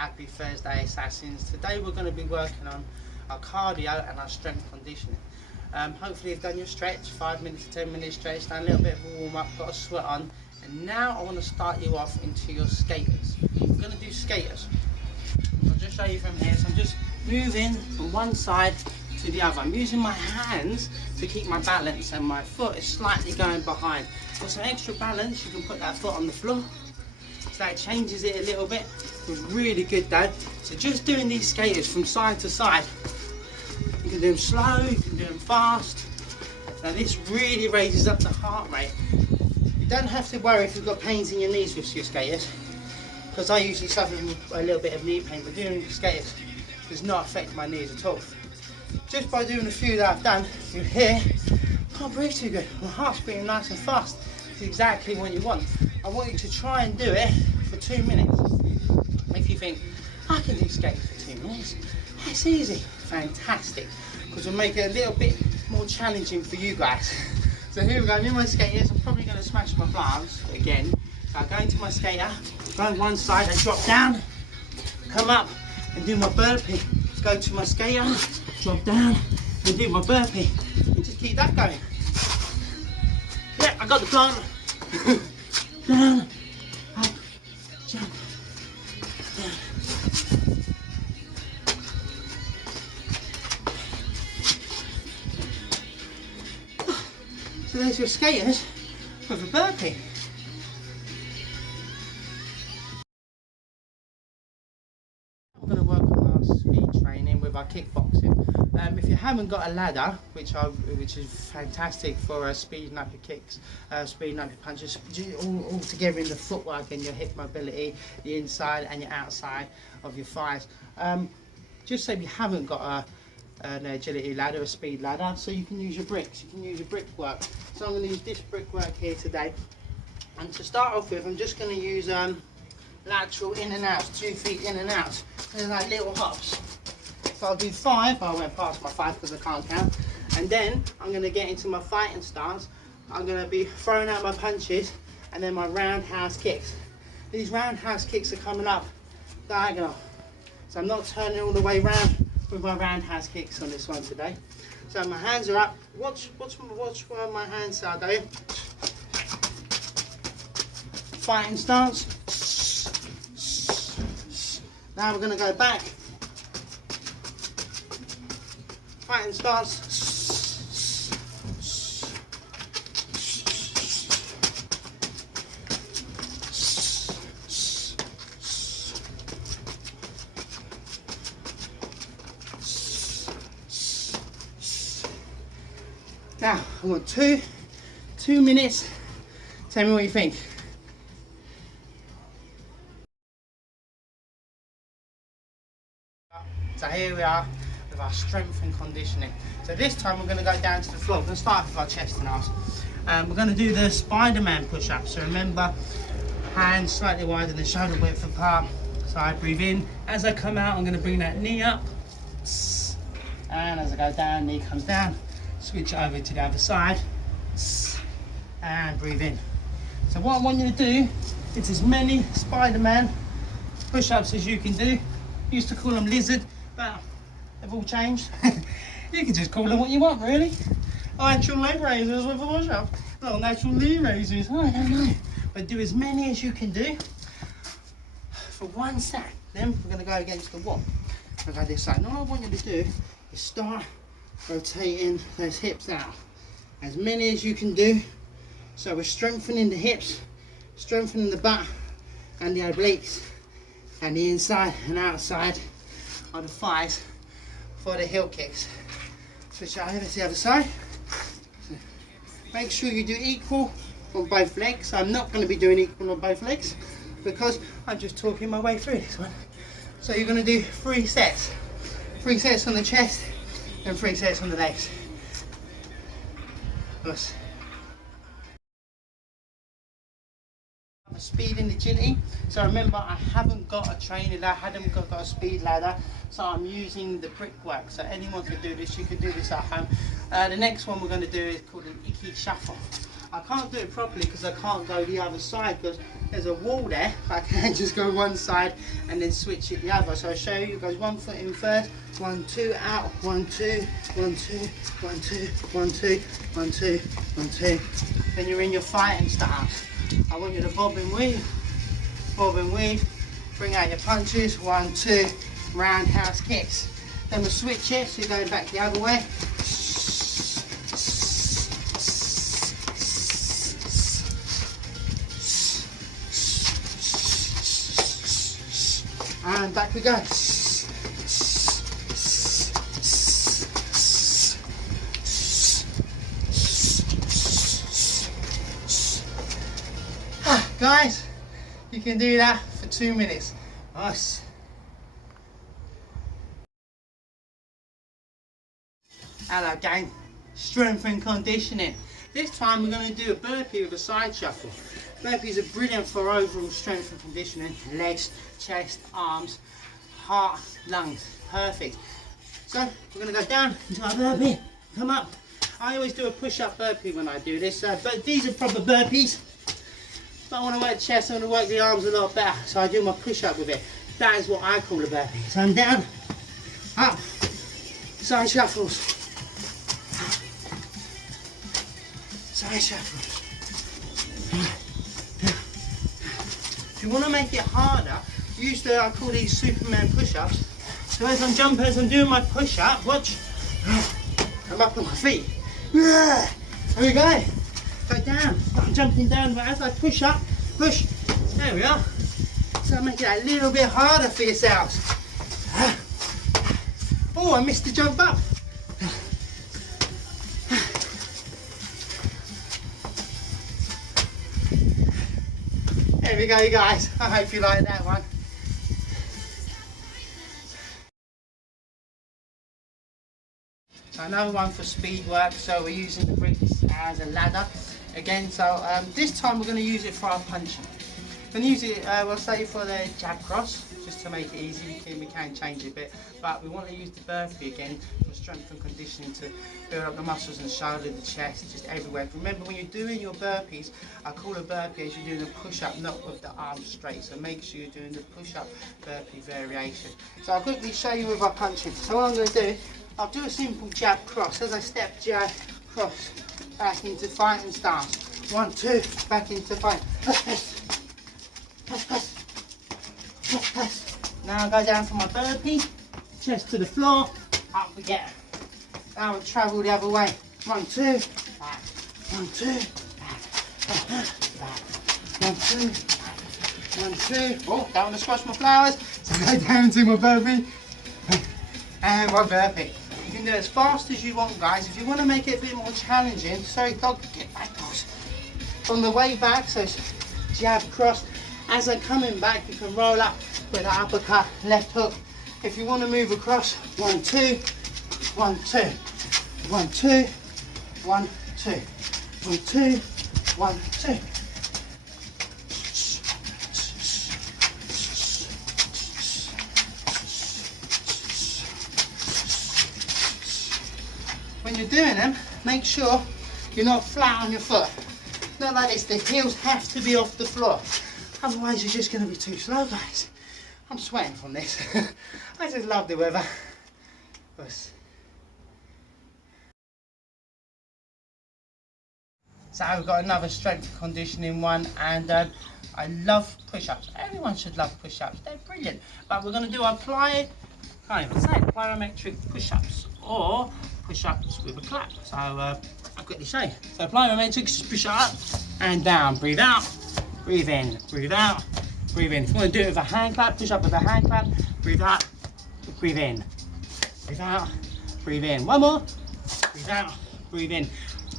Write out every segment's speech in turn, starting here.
Happy Thursday, Assassins. Today we're going to be working on our cardio and our strength conditioning. Hopefully you've done your stretch, 5 minutes to 10 minutes stretch, done a little bit of a warm up, got a sweat on, and now I want to start you off into your skaters. We're going to do skaters. I'll just show you from here. So I'm just moving from one side to the other. I'm using my hands to keep my balance, and my foot is slightly going behind. For some extra balance, you can put that foot on the floor, so that changes it a little bit. It's really good though. So just doing these skaters from side to side. You can do them slow, you can do them fast. Now this really raises up the heart rate. You don't have to worry if you've got pains in your knees with your skaters, because I usually suffer from a little bit of knee pain, but doing skaters does not affect my knees at all. Just by doing a few that I've done, you hear, I can't breathe too good. My heart's beating nice and fast. It's exactly what you want. I want you to try and do it for 2 minutes. If you think, I can do skating for 2 minutes, it's easy. Fantastic. Because we'll make it a little bit more challenging for you guys. So here we go, I'm in my skaters. I'm probably going to smash my palms again. So I go into my skater, go on one side and drop down, come up and do my burpee. Go to my skater, drop down and do my burpee. And just keep that going. Yeah, I got the plant. Down, up, jump, down. So there's your skaters with a burpee. We're going to work on our speed training with our kickboxing. If you haven't got a ladder, which is fantastic for speeding up your kicks, speeding up your punches, all together in the footwork and your hip mobility, the inside and your outside of your thighs. Just say if you haven't got an agility ladder, a speed ladder, so you can use your bricks, you can use your brickwork. So I'm going to use this brickwork here today. And to start off with, I'm just going to use lateral in and out, 2 feet in and out. They're like little hops. So I'll do 5, I went past my 5 because I can't count. And then I'm going to get into my fighting stance. I'm going to be throwing out my punches and then my roundhouse kicks. These roundhouse kicks are coming up diagonal. So I'm not turning all the way around with my roundhouse kicks on this one today. So my hands are up. Watch where my hands are going. Fighting stance. Now we're going to go back. Fighting stance. Now I want 2 minutes. Tell me what you think. So here we are with our strength and conditioning. So this time we're going to go down to the floor. We're going to start with our chest and arms. We're going to do the Spider-Man push-up. So remember, hands slightly wider than shoulder width apart. So I breathe in. As I come out, I'm going to bring that knee up. And as I go down, knee comes down. Switch over to the other side. And breathe in. So what I want you to do is as many Spider-Man push-ups as you can do. Used to call them lizard, but they've all changed. You can just call them what you want, really. Natural leg raises with a push-up. No, natural knee raises. I don't know. But do as many as you can do for 1 set. Then we're going to go against the wall. I'll go this side. And all I want you to do is start rotating those hips out. As many as you can do. So we're strengthening the hips, strengthening the butt and the obliques, and the inside and outside of the thighs for the heel kicks. Switch over to the other side. Make sure you do equal on both legs. So I'm not going to be doing equal on both legs because I'm just talking my way through this one. So you're going to do 3 sets. 3 sets on the chest and 3 sets on the legs. Plus. Speed and agility. So remember, I haven't got a training ladder, I haven't got a speed ladder, so I'm using the brickwork. So anyone can do this, you can do this at home. The next one we're going to do is called an icky shuffle. I can't do it properly because I can't go the other side because there's a wall there. I can't just go one side and then switch it the other. So I'll show you. It goes 1 foot in first, 1, 2, out, 1, 2, 1, 2, 1, 2, 1, 2, 1, 2, 1, 2. Then you're in your fighting stance. I want you to bob and weave, bring out your punches, 1, 2, roundhouse kicks. Then we'll switch it, so you're going back the other way. And back we go. Guys, you can do that for 2 minutes. Nice. Hello gang, strength and conditioning. This time we're going to do a burpee with a side shuffle. Burpees are brilliant for overall strength and conditioning. Legs, chest, arms, heart, lungs. Perfect. So we're going to go down into our burpee. Come up. I always do a push-up burpee when I do this, but these are proper burpees. But I want to work the chest, I want to work the arms a lot better, so I do my push-up with it. That is what I call a burpee. So I'm down, up, side shuffles, side shuffles. If you want to make it harder, I call these Superman push-ups. So as I'm jumping, as I'm doing my push-up, watch, I'm up on my feet. There we go. Go down, I'm jumping down, but as I push up, push, there we are. So make it a little bit harder for yourselves. Oh, I missed the jump up. There we go, you guys. I hope you like that one. So another one for speed work, so we're using the bricks as a ladder. Again, so this time we're going to use it for our punching. We're going to use it, we'll say for the jab cross, just to make it easy. We can change it a bit, but we want to use the burpee again for strength and conditioning to build up the muscles in the shoulder, the chest, just everywhere. Remember, when you're doing your burpees, I call a burpee as you're doing a push-up, not with the arms straight. So make sure you're doing the push-up burpee variation. So I'll quickly show you with our punching. So what I'm going to do, I'll do a simple jab cross. As I step, jab, cross, back into fighting stance. 1, 2, back into fight. Now I go down for my burpee, chest to the floor, up we get. Now we travel the other way. 1, 2, back. 1, 2, back. 1, 2, 1, 2. Oh, don't want to squash my flowers. So I go down to my burpee and my burpee. You can do it as fast as you want, guys. If you want to make it a bit more challenging, sorry dog, get back, dogs. On the way back, so jab, cross. As I'm coming back, you can roll up with an uppercut, left hook. If you want to move across, 1, 2, 1, 2, 1, 2, 1, 2, 1, 2, 1, 2. When you're doing them, make sure you're not flat on your foot. Not like this, the heels have to be off the floor. Otherwise you're just going to be too slow, guys. I'm sweating from this. I just love the weather. So we've got another strength and conditioning one, and I love push-ups. Everyone should love push-ups, they're brilliant. But we're going to do plyometric push-ups, or push-ups with a clap. So I'll quickly show you. So plyometric, just push up and down, breathe out, breathe in, breathe out, breathe in. If you want to do it with a hand clap, push up with a hand clap, breathe out, breathe in, breathe out, breathe in. One more, breathe out, breathe in.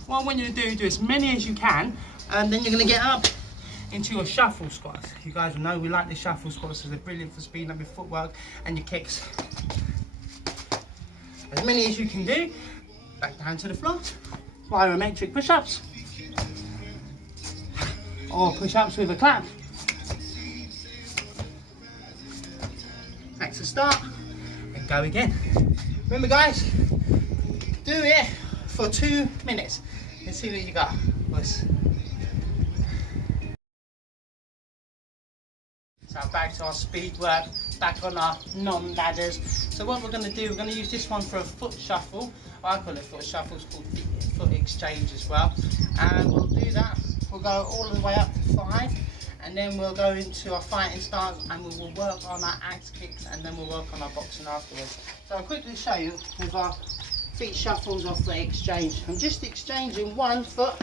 What I want you to do as many as you can, and then you're going to get up into your shuffle squats. You guys know we like the shuffle squats because they're brilliant for speeding up your footwork and your kicks. As many as you can do, back down to the floor. Plyometric push-ups, or push-ups with a clap. That's the start, and go again. Remember guys, do it for 2 minutes. Let's see what you got. So back to our speed work, back on our non-ladders. So what we're going to do, we're going to use this one for a foot shuffle. I call it foot shuffle, it's called foot exchange as well. And we'll do that, we'll go all the way up to 5. And then we'll go into our fighting stance and we will work on our axe kicks and then we'll work on our boxing afterwards. So I'll quickly show you with our feet shuffles or foot exchange. I'm just exchanging one foot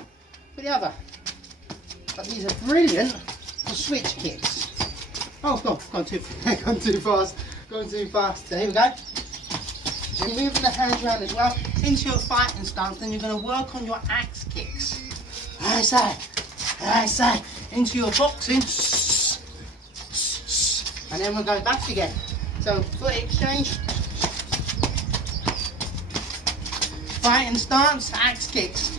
for the other. But these are brilliant for switch kicks. Oh, gone too fast. So here we go. So you're moving the hands around as well into your fighting stance. Then you're going to work on your axe kicks. I say, into your boxing. And then we'll go back again. So foot exchange, fighting stance, axe kicks.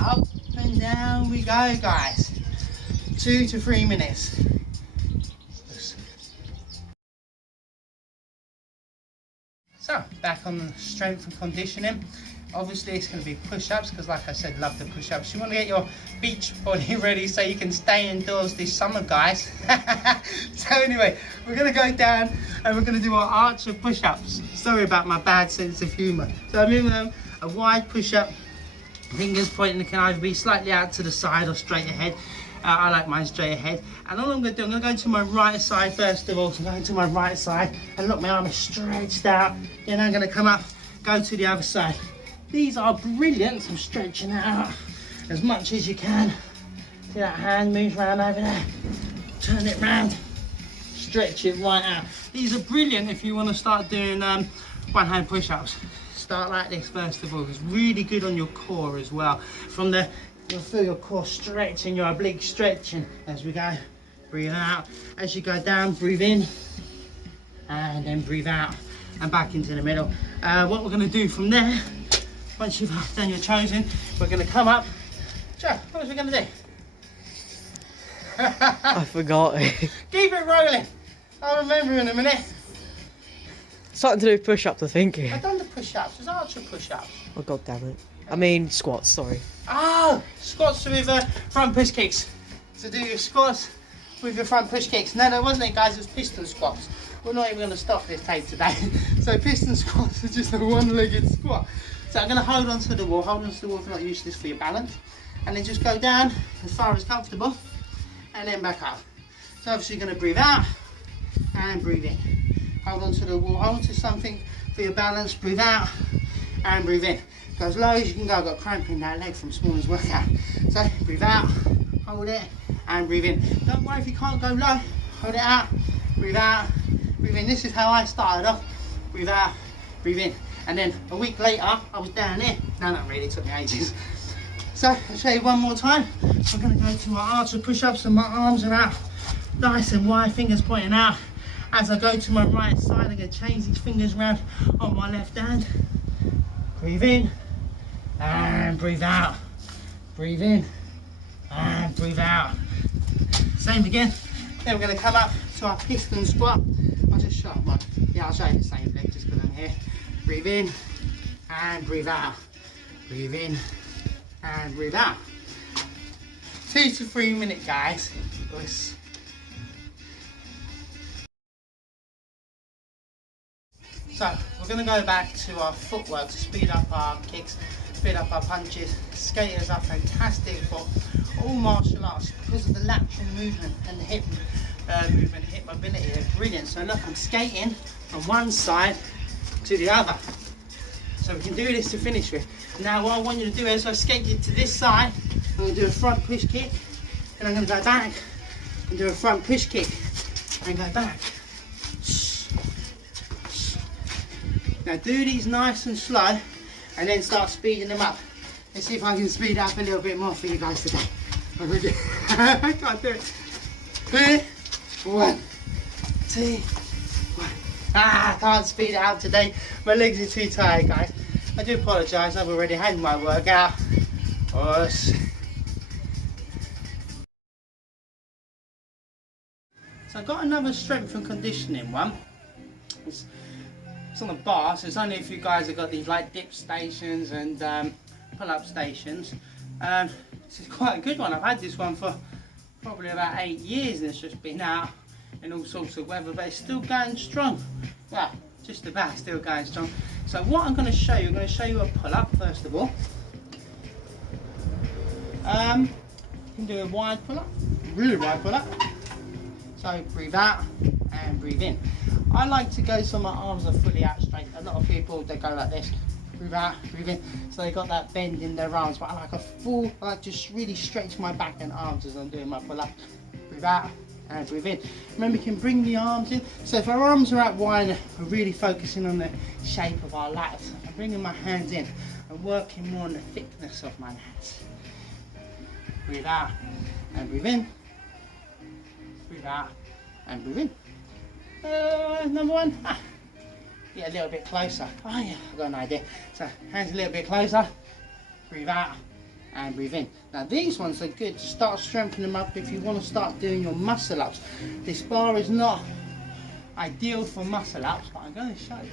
Up and down we go, guys. 2 to 3 minutes. So, back on the strength and conditioning. Obviously it's going to be push-ups because like I said, love the push-ups. You want to get your beach body ready so you can stay indoors this summer, guys. So anyway, we're going to go down and we're going to do our archer push-ups. Sorry about my bad sense of humour. So I'm doing a wide push-up. Fingers pointing, can either be slightly out to the side or straight ahead. I like mine straight ahead. And all I'm going to do, I'm going to go to my right side first of all. So I'm going to my right side and look, my arm is stretched out. Then I'm going to come up, go to the other side. These are brilliant. I'm stretching it out as much as you can. See that hand moves around over there. Turn it round, stretch it right out. These are brilliant if you want to start doing one-hand push-ups. Start like this first of all. It's really good on your core as well. From the, you'll feel your core stretching, your oblique stretching as we go. Breathe out. As you go down, breathe in and then breathe out and back into the middle. What we're going to do from there, once you've done your chosen, we're going to come up. Joe, what was we going to do? I forgot it. Keep it rolling. I'll remember in a minute. Something to do with push-ups, I think. I've done the push-ups. It's archer push-ups. Oh, god damn it. I mean, squats, sorry. Oh, squats with front push kicks. So do your squats with your front push kicks. No, that wasn't it, guys. It was piston squats. We're not even going to stop this tape today. So piston squats are just a one-legged squat. So I'm going to hold on to the wall. Hold on to the wall if you're not used to this for your balance. And then just go down as far as comfortable. And then back up. So obviously you're going to breathe out and breathe in. Hold on to the wall, hold on to something for your balance, breathe out and breathe in. Go as low as you can go. I've got cramp in that leg from this morning's workout. So breathe out, hold it and breathe in. Don't worry if you can't go low, hold it out, breathe in. This is how I started off. Breathe out, breathe in. And then a week later, I was down here. No, not really, it took me ages. So I'll show you one more time. We're gonna go to our archer push-ups and my arms are out nice and wide, fingers pointing out. As I go to my right side, I'm going to change these fingers around on my left hand. Breathe in and breathe out. Breathe in and breathe out. Same again. Then we're going to come up to our piston squat. I'll just show one. Yeah, I'll show you the same thing just because I'm here. Breathe in and breathe out. Breathe in and breathe out. 2 to 3 minutes, guys. So we're going to go back to our footwork to speed up our kicks, speed up our punches. Skaters are fantastic for all martial arts because of the lateral movement and the hip movement, hip mobility. They're brilliant. So look, I'm skating from one side to the other. So we can do this to finish with. Now what I want you to do is I skate it to this side. I'm going to do a front push kick and I'm going to go back and do a front push kick and go back. Now do these nice and slow and then start speeding them up. Let's see if I can speed up a little bit more for you guys today. I can't do it. 1, 2, 1. I can't speed it out today. My legs are too tired, guys. I do apologise, I've already had my workout. So I've got another strength and conditioning one. It's on the bar, so it's only if you guys have got these like dip stations and pull-up stations. This is quite a good one. I've had this one for probably about 8 years and it's just been out in all sorts of weather, but it's still going strong. Yeah, just about still going strong. So what I'm going to show you, I'm going to show you a pull-up first of all. You can do a wide pull-up, really wide pull-up. So breathe out and breathe in. I like to go so my arms are fully out straight. A lot of people, they go like this. Breathe out, breathe in. So they got that bend in their arms, but I like a full, I like just really stretch my back and arms as I'm doing my pull-up. Breathe out and breathe in. Remember, you can bring the arms in. So if our arms are out wide, we're really focusing on the shape of our lats. I'm bringing my hands in and working more on the thickness of my lats. Breathe out and breathe in. Breathe out and breathe in. Number one. Get a little bit closer. Oh yeah, I've got an idea. So hands a little bit closer. Breathe out and breathe in. Now these ones are good to start strengthening them up if you want to start doing your muscle ups. This bar is not ideal for muscle ups, but I'm going to show you.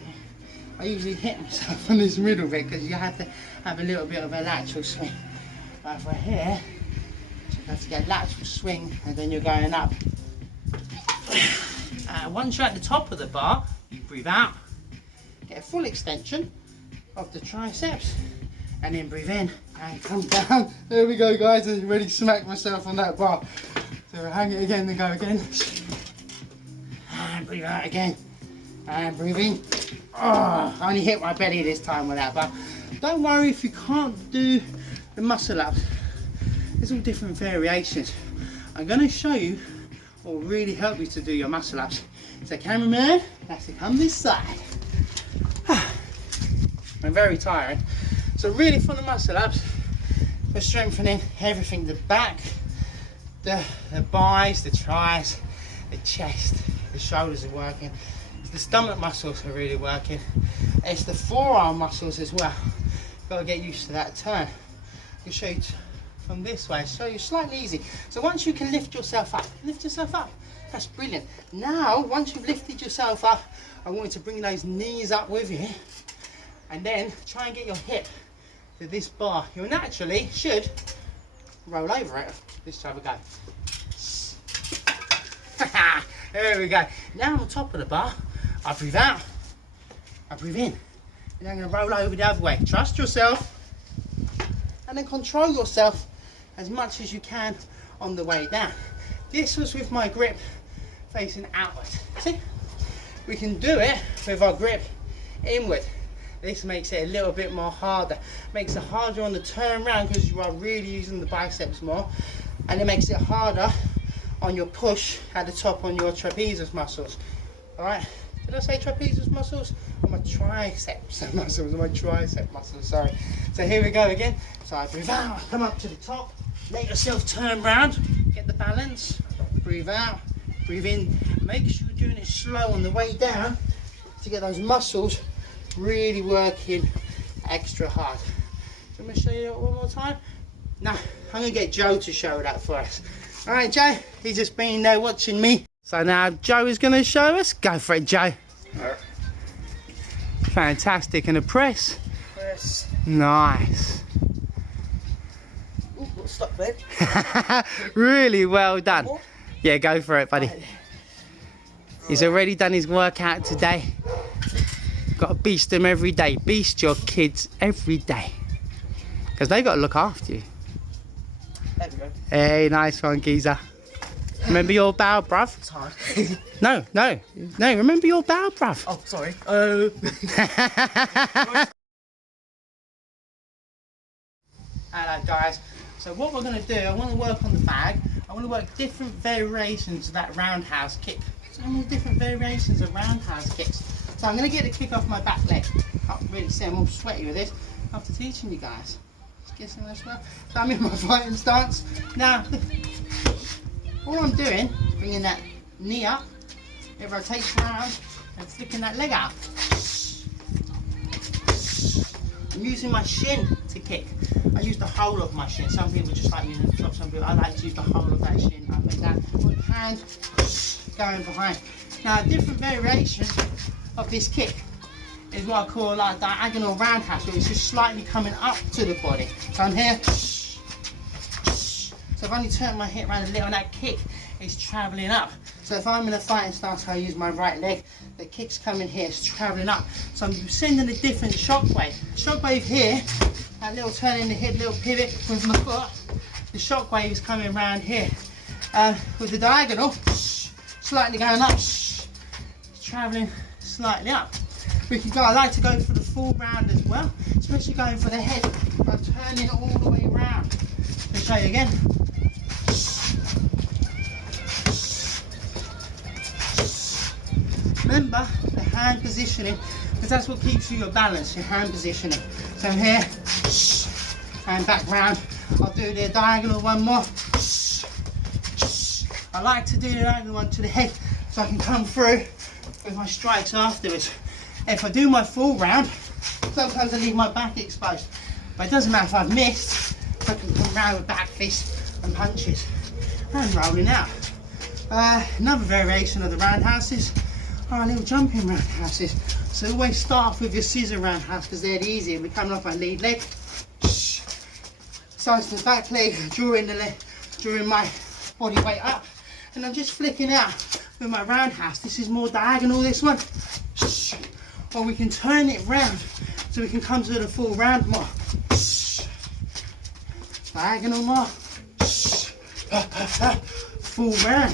I usually hit myself on this middle bit because you have to have a little bit of a lateral swing. But if we're here, you have to get a lateral swing and then you're going up. Once you're at the top of the bar, you breathe out, get a full extension of the triceps, and then breathe in and come down. There we go, guys. I really smacked myself on that bar. So hang it again and go again. And breathe out again. And breathe in. Oh, I only hit my belly this time with that bar. Don't worry if you can't do the muscle ups. There's all different variations. I'm going to show you what will really help you to do your muscle ups. So cameraman, that's to come this side. I'm very tiring. So really for the muscle ups, we're strengthening everything, the back, the buys, the thighs, the chest, the shoulders are working. The stomach muscles are really working. It's the forearm muscles as well. Got to get used to that turn. I'll show you from this way, show you slightly easy. So once you can lift yourself up, that's brilliant. Now once you've lifted yourself up, I want you to bring those knees up with you and then try and get your hip to this bar. You naturally should roll over it. This time we go. There we go. Now on top of the bar, I breathe out, I breathe in, and I'm going to roll over the other way. Trust yourself and then control yourself as much as you can on the way down. This was with my grip facing outward. See, we can do it with our grip inward. This makes it a little bit more harder. Makes it harder on the turn round because you are really using the biceps more, and it makes it harder on your push at the top on your trapezius muscles. All right, did I say trapezius muscles? Or my triceps muscles, or my tricep muscles, sorry. So here we go again. So I breathe out, come up to the top, let yourself turn round, get the balance, breathe out, breathe in. Make sure you're doing it slow on the way down to get those muscles really working extra hard. So I'm going to show you that one more time. Now, I'm going to get Joe to show that for us. All right, Joe, he's just been there watching me. So now Joe is going to show us. Go for it, Joe. Right. Fantastic. And a press. Press. Nice. Ooh, got stuck there. Really well done. More? Yeah, go for it, buddy. Right. He's already done his workout today. Got to beast them every day. Beast your kids every day. Because they've got to look after you. There we go. Hey, nice one, geezer. Remember your bow, bruv? It's hard. No, remember your bow, bruv. Oh, sorry. Hello, guys. So what we're going to do, I want to work on the bag. I want to work different variations of that roundhouse kick. So many different variations of roundhouse kicks. So I'm going to get the kick off my back leg. Can't really see, I'm all sweaty with this after teaching you guys. Just get some of this well. So I'm in my fighting stance. Now, all I'm doing is bringing that knee up, it rotates around and flicking that leg out. I'm using my shin to kick. I use the whole of my shin. Some people just like using the top, some people I like to use the whole of that shin up and down. With hand going behind. Now, a different variation of this kick is what I call like diagonal roundhouse, where it's just slightly coming up to the body. So I'm here, So I've only turned my hip around a little, and that kick is travelling up. So if I'm in a fighting stance, I use my right leg. The kick's coming here, it's travelling up. So I'm sending a different shockwave. Shockwave here, that little turn in the hip, little pivot with my foot. The shockwave is coming around here. With the diagonal, slightly going up, travelling slightly up. We can go, I like to go for the full round as well, especially going for the head, but turning all the way around. I'll show you again. Remember the hand positioning, because that's what keeps you your balance, your hand positioning. So here, and back round. I'll do the diagonal one more. I like to do the diagonal one to the head, so I can come through with my strikes afterwards. If I do my full round, sometimes I leave my back exposed, but it doesn't matter if I've missed, I can come round with back fists and punches. And rolling out. Another variation of the roundhouses are our little jumping roundhouses. So always start off with your scissor roundhouse, because they're the easier. We're coming off my lead leg. Sides to the back leg, drawing my body weight up. And I'm just flicking out with my roundhouse. This is more diagonal, this one. Or we can turn it round so we can come to the full round more. Diagonal more. Full round.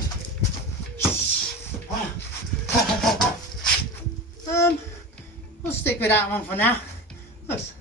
We'll stick with that one for now. Let's